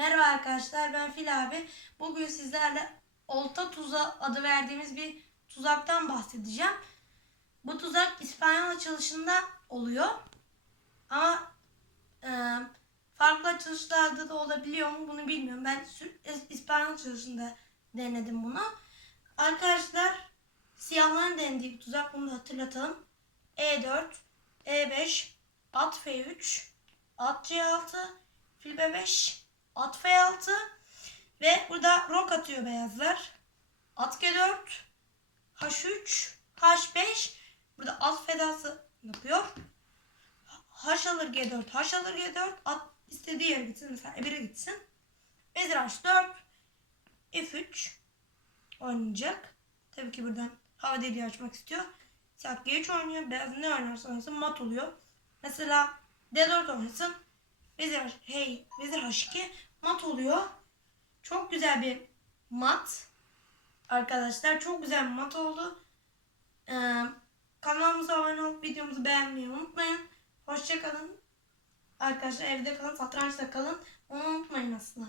Merhaba arkadaşlar ben Fil abi. Bugün sizlerle olta tuza adı verdiğimiz bir tuzaktan bahsedeceğim. Bu tuzak İspanyol açılışında oluyor. Ama e, farklı açılışlarda da olabiliyor mu bunu bilmiyorum. Ben İspanyol açılışında denedim bunu. Arkadaşlar siyahların denediği bir tuzak bunu da hatırlatalım. E4, E5, at F3, at C6, fil B5, at F6 ve burada rok atıyor beyazlar. At G4, H3, H5 burada at fedası yapıyor. H alır G4, H alır G4 at istediği yere gitsin mesela E1'e gitsin. Vezir H4 F3 oynayacak. Tabii ki buradan hava deliği açmak istiyor. Siyah G3 oynuyor. Beyaz ne oynarsa oynasın mat oluyor. Mesela D4 oynasın. Vezir hey vezir H2 mat oluyor. Çok güzel bir mat. Arkadaşlar çok güzel bir mat oldu. Ee, kanalımıza abone olup videomuzu beğenmeyi unutmayın. Hoşçakalın. Arkadaşlar evde kalın, satrançta kalın. Onu unutmayın aslında.